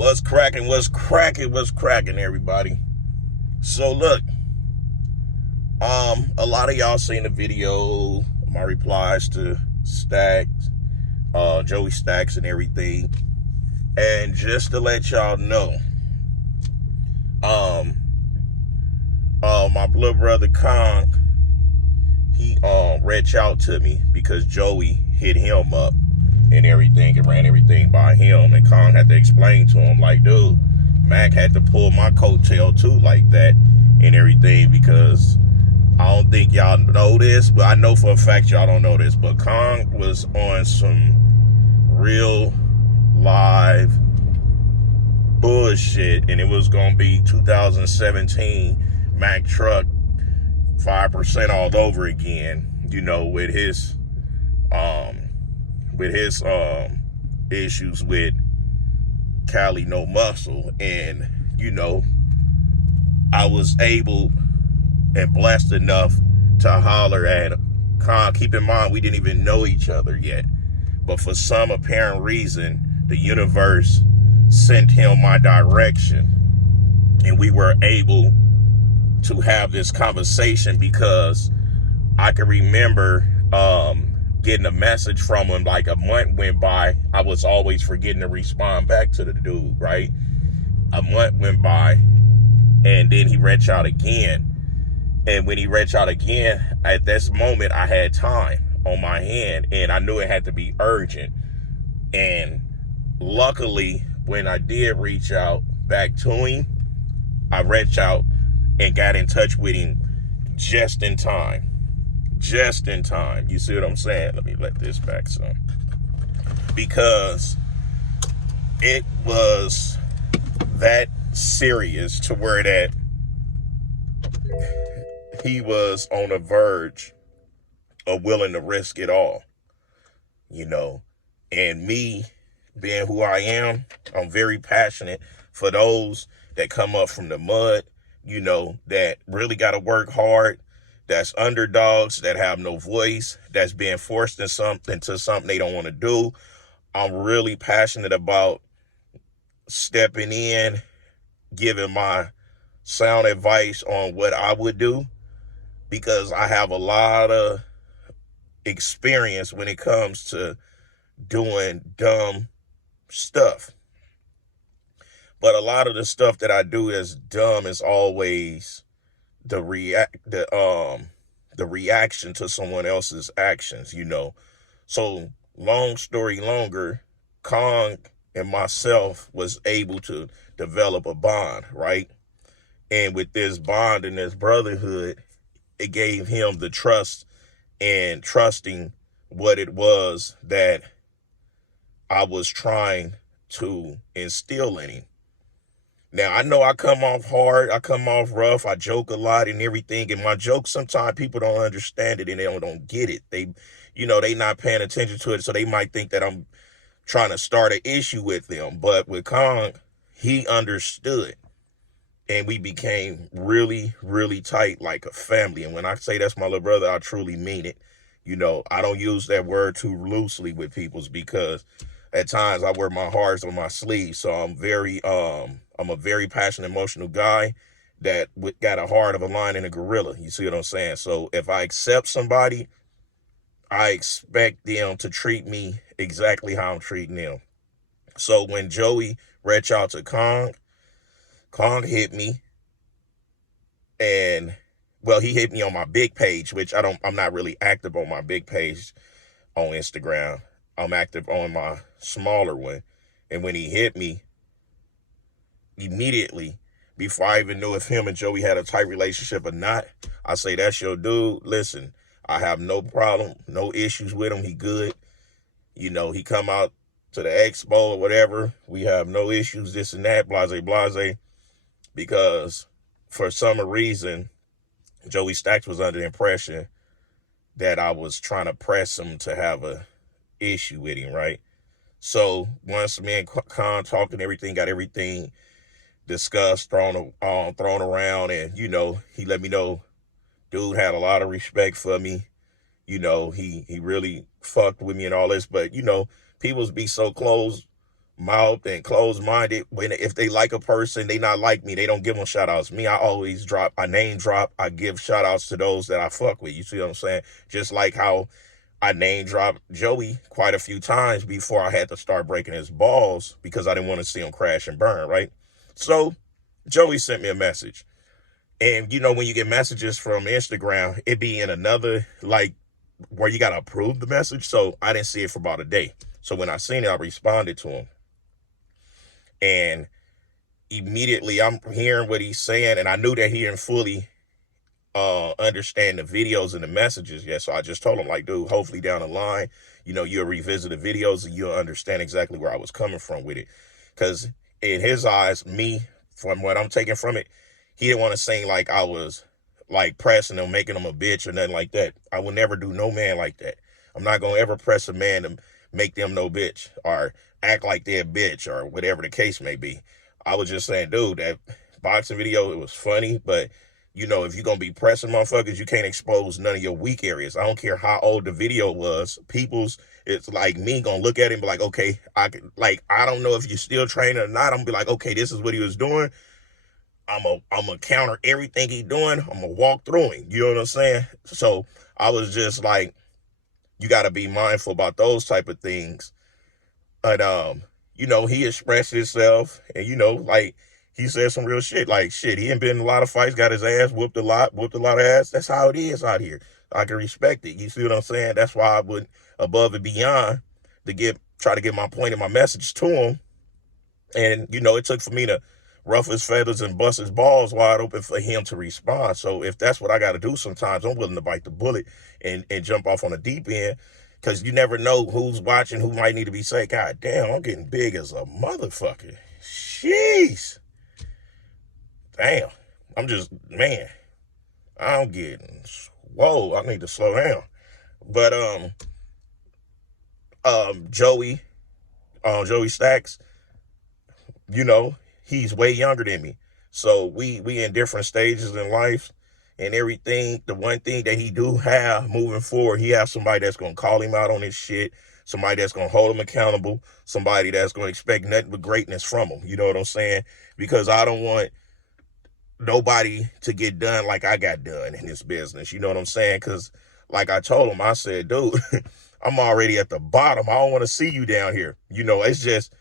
What's cracking, everybody? So look, a lot of y'all seen the video, my replies to Stacks, Joey Stacks and everything. And just to let y'all know, my little brother Kong, he reached out to me because Joey hit him up and everything and ran everything by him, and Kong had to explain to him, like, dude, Mac had to pull my coattail too like that and everything, because I don't think y'all know this, but I know for a fact y'all don't know this, but Kong was on some real live bullshit, and it was gonna be 2017 Mack truck 5% all over again, you know, with his issues with Cali No Muscle. And you know, I was able and blessed enough to holler at Khan. Keep in mind, we didn't even know each other yet, but for some apparent reason, the universe sent him my direction, and we were able to have this conversation, because I can remember getting a message from him. Like, a month went by. I was always forgetting to respond back to the dude, right? A month went by, and then he reached out again. And when he reached out again, at this moment, I had time on my hand, and I knew it had to be urgent. And luckily, when I did reach out back to him, I reached out and got in touch with him just in time. Just in time. You see what I'm saying? Let me let this back some. Because it was that serious to where that he was on the verge of willing to risk it all, you know. And me being who I am, I'm very passionate for those that come up from the mud, you know, that really got to work hard, that's underdogs, that have no voice, that's being forced into something they don't want to do. I'm really passionate about stepping in, giving my sound advice on what I would do, because I have a lot of experience when it comes to doing dumb stuff. But a lot of the stuff that I do as dumb is always the reaction to someone else's actions, you know. So long story longer, Kong and myself was able to develop a bond, right? And with this bond and this brotherhood, it gave him the trust and trusting what it was that I was trying to instill in him. Now, I know I come off hard, I come off rough, I joke a lot and everything, and my jokes, sometimes people don't understand it and they don't get it. They not paying attention to it, so they might think that I'm trying to start an issue with them. But with Kong, he understood, and we became really, really tight, like a family. And when I say that's my little brother, I truly mean it. You know, I don't use that word too loosely with people's, because at times I wear my hearts on my sleeve. So I'm a very passionate, emotional guy that got a heart of a lion and a gorilla. You see what I'm saying? So if I accept somebody, I expect them to treat me exactly how I'm treating them. So when Joey reached out to Kong hit me, and well, he hit me on my big page, which I'm not really active on my big page on Instagram. I'm active on my smaller one. And when he hit me, immediately, before I even knew if him and Joey had a tight relationship or not, I say, that's your dude. Listen, I have no problem, no issues with him. He good. You know, he come out to the expo or whatever. We have no issues, this and that, blase, blase. Because for some reason, Joey Stacks was under the impression that I was trying to press him to have a issue with him, right? So once me and Khan talked and everything, got everything discussed, thrown around, and you know, he let me know dude had a lot of respect for me. You know, he really fucked with me and all this, but you know, people's be so close mouth and closed-minded. When if they like a person, they not like me, they don't give them shout outs. Me, I always I name drop, I give shout outs to those that I fuck with. You see what I'm saying? Just like how I name dropped Joey quite a few times before I had to start breaking his balls because I didn't want to see him crash and burn, right? So Joey sent me a message. And you know, when you get messages from Instagram, it be in another, like, where you got to approve the message. So I didn't see it for about a day. So when I seen it, I responded to him. And immediately I'm hearing what he's saying. And I knew that he didn't fully understand the videos and the messages yet. So I just told him, like, dude, hopefully down the line, you know, you'll revisit the videos and you'll understand exactly where I was coming from with it. Because in his eyes, me, from what I'm taking from it, he didn't want to seem like I was like pressing him, making him a bitch or nothing like that. I would never do no man like that. I'm not going to ever press a man to make them no bitch or act like they're a bitch or whatever the case may be. I was just saying, dude, that boxing video, it was funny, but you know, if you're going to be pressing motherfuckers, you can't expose none of your weak areas. I don't care how old the video was. It's like me going to look at him and be like, okay, I don't know if you're still training or not. I'm going to be like, okay, this is what he was doing. I'm a counter everything he doing. I'm going to walk through him. You know what I'm saying? So I was just like, you got to be mindful about those type of things. And, you know, he expressed himself and, you know, like, he said some real shit. Like, shit, he ain't been in a lot of fights, got his ass whooped a lot of ass. That's how it is out here. I can respect it. You see what I'm saying? That's why I went above and beyond to try to get my point and my message to him. And, you know, it took for me to ruff his feathers and bust his balls wide open for him to respond. So if that's what I got to do sometimes, I'm willing to bite the bullet and jump off on the deep end, because you never know who's watching, who might need to be saying, God damn, I'm getting big as a motherfucker. Jeez. Damn. Man, I'm getting, whoa, I need to slow down. But, Joey Stacks, you know, he's way younger than me. So we in different stages in life and everything. The one thing that he do have moving forward, he has somebody that's going to call him out on his shit, somebody that's going to hold him accountable, somebody that's going to expect nothing but greatness from him. You know what I'm saying? Because I don't want nobody to get done like I got done in this business. You know what I'm saying? Because like I told him, I said, dude, I'm already at the bottom. I don't want to see you down here. You know, it's just,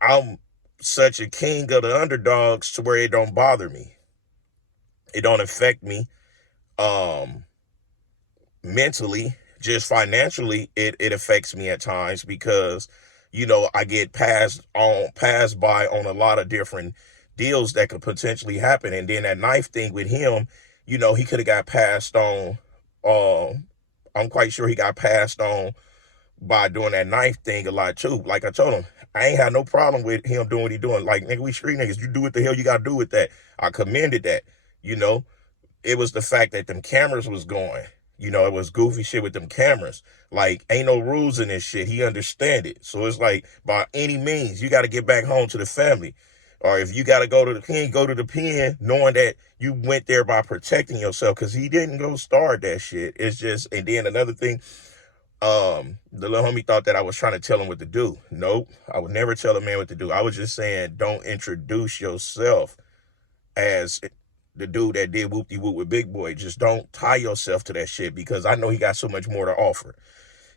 I'm such a king of the underdogs to where it don't bother me. It don't affect me mentally. Just financially, it affects me at times because, you know, I get passed by on a lot of different deals that could potentially happen. And then that knife thing with him, you know, he could have got passed on. I'm quite sure he got passed on by doing that knife thing a lot too. Like I told him, I ain't had no problem with him doing what he doing. Like, nigga, we street niggas. You do what the hell you got to do with that. I commended that. You know, it was the fact that them cameras was going. You know, it was goofy shit with them cameras. Like, ain't no rules in this shit. He understand it. So it's like, by any means, you got to get back home to the family. Or if you got to go to the pen, knowing that you went there by protecting yourself, because he didn't go start that shit. It's just, and then another thing, the little homie thought that I was trying to tell him what to do. Nope, I would never tell a man what to do. I was just saying, don't introduce yourself as the dude that did whoop-de-whoop with Big Boy. Just don't tie yourself to that shit, because I know he got so much more to offer.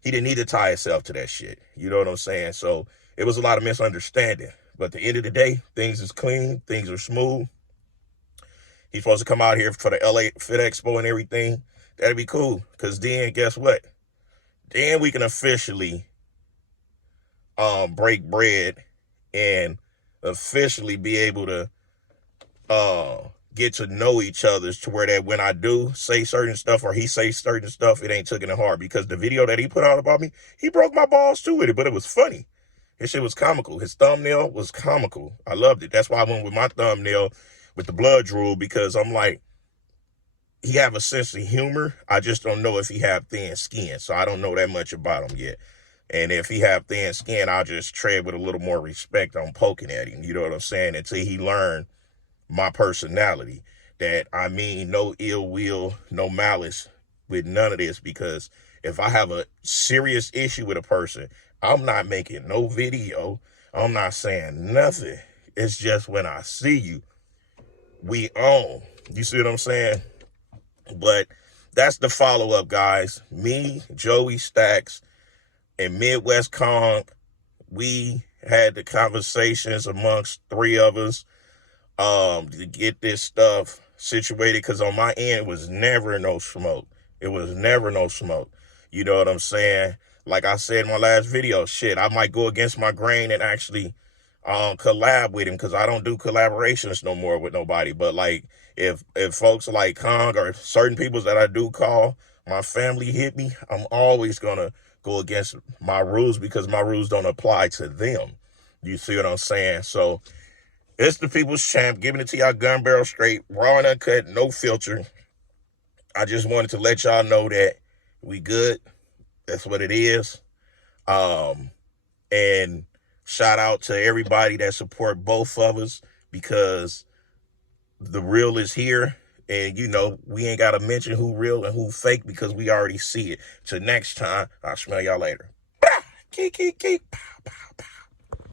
He didn't need to tie himself to that shit. You know what I'm saying? So it was a lot of misunderstanding. But at the end of the day, things is clean. Things are smooth. He's supposed to come out here for the LA Fit Expo and everything. That'd be cool. Because then, guess what? Then we can officially break bread and officially be able to get to know each other, to where that when I do say certain stuff or he say certain stuff, it ain't taking it hard. Because the video that he put out about me, he broke my balls too with it, but it was funny. His shit was comical. His thumbnail was comical. I loved it. That's why I went with my thumbnail with the blood drool, because I'm like, he have a sense of humor. I just don't know if he have thin skin. So I don't know that much about him yet. And if he have thin skin, I'll just tread with a little more respect on poking at him. You know what I'm saying? Until he learn my personality. That I mean no ill will, no malice with none of this. Because if I have a serious issue with a person, I'm not making no video. I'm not saying nothing. It's just when I see you, we own. You see what I'm saying? But that's the follow-up, guys. Me, Joey Stacks, and Midwest Kong, we had the conversations amongst three of us to get this stuff situated, because on my end, it was never no smoke. It was never no smoke. You know what I'm saying? Like I said in my last video, shit, I might go against my grain and actually collab with him, because I don't do collaborations no more with nobody. But like, if folks like Kong or certain people that I do call my family hit me, I'm always gonna go against my rules, because my rules don't apply to them. You see what I'm saying? So it's the People's Champ, giving it to y'all gun barrel straight, raw and uncut, no filter. I just wanted to let y'all know that we good. That's what it is. And shout out to everybody that support both of us, because the real is here. And, you know, we ain't got to mention who real and who fake, because we already see it. Till next time, I'll smell y'all later. Keep. Pow, pow, pow.